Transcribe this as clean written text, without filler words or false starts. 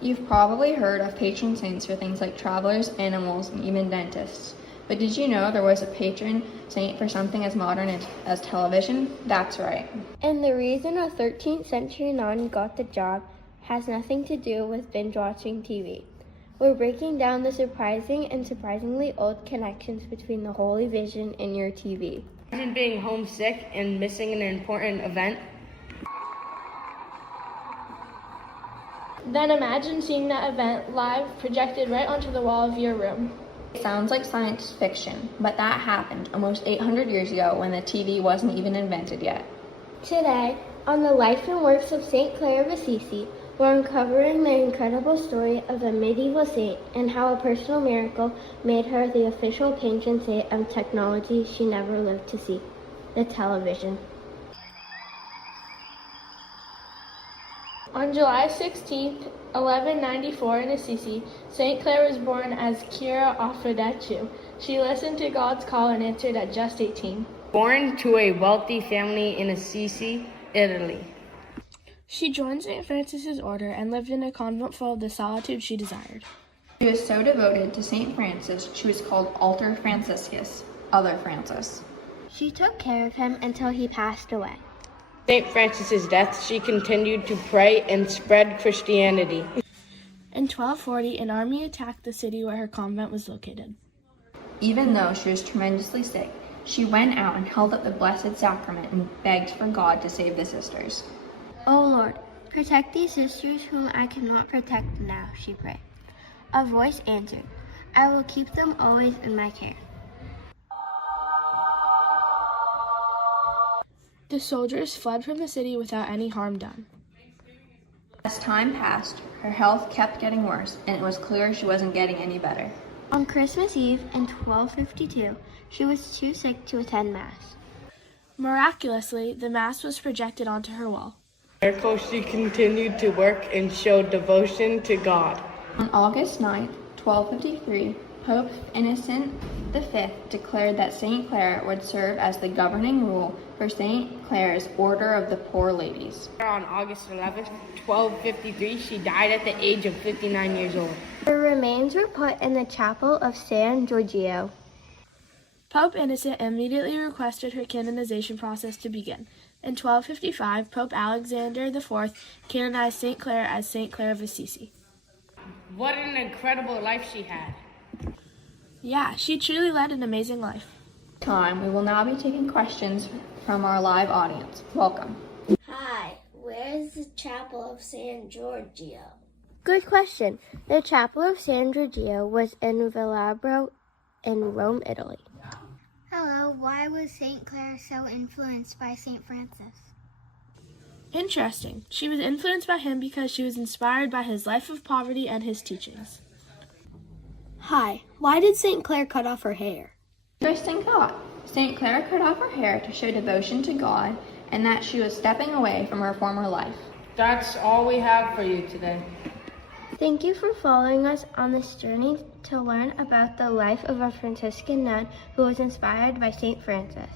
You've probably heard of patron saints for things like travelers, animals, and even dentists. But did you know there was a patron saint for something as modern as television? That's right. And the reason a 13th century nun got the job has nothing to do with binge watching TV. We're breaking down the surprising and surprisingly old connections between the Holy Vision and your TV. Imagine being homesick and missing an important event. Then imagine seeing that event live projected right onto the wall of your room. It sounds like science fiction, but that happened almost 800 years ago when the TV wasn't even invented yet. Today, on the life and works of St. Clare of Assisi, we're uncovering the incredible story of a medieval saint and how a personal miracle made her the official patron saint of technology she never lived to see, the television. On July 16, 1194 in Assisi, St. Clare was born as Clare of Assisi. She listened to God's call and answered at just 18. Born to a wealthy family in Assisi, Italy. She joined St. Francis's order and lived in a convent full of the solitude she desired. She was so devoted to St. Francis, she was called Alter Franciscus, Other Francis. She took care of him until he passed away. St. Francis's death, she continued to pray and spread Christianity. In 1240, an army attacked the city where her convent was located. Even though she was tremendously sick, she went out and held up the Blessed Sacrament and begged for God to save the sisters. O Lord, protect these sisters whom I cannot protect now, she prayed. A voice answered, I will keep them always in my care. The soldiers fled from the city without any harm done. As time passed, her health kept getting worse, and it was clear she wasn't getting any better. On Christmas Eve in 1252, she was too sick to attend Mass. Miraculously, the Mass was projected onto her wall. Miracle, she continued to work and show devotion to God. On August 9, 1253, Pope Innocent V declared that St. Clare would serve as the governing rule for St. Clare's Order of the Poor Ladies. On August 11, 1253, she died at the age of 59 years old. Her remains were put in the chapel of San Giorgio. Pope Innocent immediately requested her canonization process to begin. In 1255, Pope Alexander IV canonized St. Clare as St. Clare of Assisi. What an incredible life she had. Yeah, she truly led an amazing life. We will now be taking questions from our live audience. Welcome. Hi, where is the Chapel of San Giorgio? Good question. The chapel of San Giorgio was in Villabro in Rome, Italy. Hello, why was St. Clare so influenced by St. Francis? Interesting. She was influenced by him because she was inspired by his life of poverty and his teachings. Hi, why did St. Clare cut off her hair? Interesting thought. St. Clare cut off her hair to show devotion to God and that she was stepping away from her former life. That's all we have for you today. Thank you for following us on this journey to learn about the life of a Franciscan nun who was inspired by St. Francis.